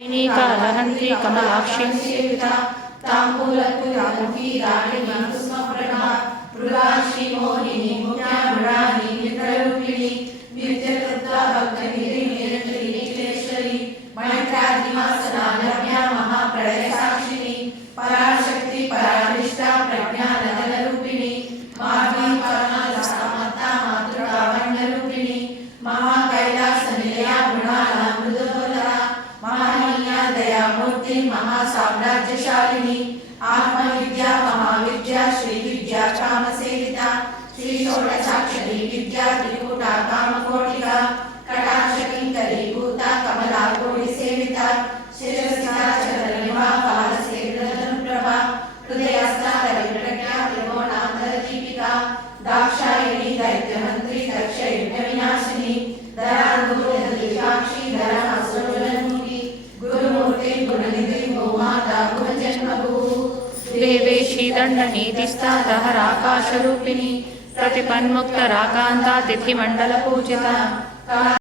कालहन्त्री कमलाक्षी सेविता ताम्बूलपुरामुखी दारिणी कुसुमप्रभा मृगाक्षी मोहिनी मुख्यामृणानी मित्ररूपिणी नित्यतृप्ता भक्तगिरि निरंजनी निखिलेश्वरी मणित्रादिवासना लभ्या महाप्रलयसाक्षिणी पराशक्ति परानिष्ठा प्रज्ञानघनरूपिणी माध्वी करुणालसामत्ता मातृकावण्यरूपिणी महाकैलासनिलया मृणाला मृदुधरा महानीया दयामूर्ति महासाम्राज्यशालिनी आत्मविद्या महाविद्या श्री विद्या कामसेविता श्री षोडशाक्षरी विद्या त्रिकूटा कामकोटिका कटाक्षकिंकरी भूता कमला कोटि सेविता शिरसिता चक्रनिभा कालसेवितनुप्रभा हृदयस्था रविप्रज्ञा त्रिकोणांतर दीपिका दाक्षायणी दैत्यमंत्री दक्षयज्ञविनाशिनी दरांगुरदीक्षाक्षी धरासुरजनमुखी गुरुमूर्ति गुणनिधि गोमाता गुणजन्मभू देवेशी दण्डनीतिस्था दहराकाशरूपिणी प्रतिपन्मुक्तराकान्ता तिथिमण्डलपूजिता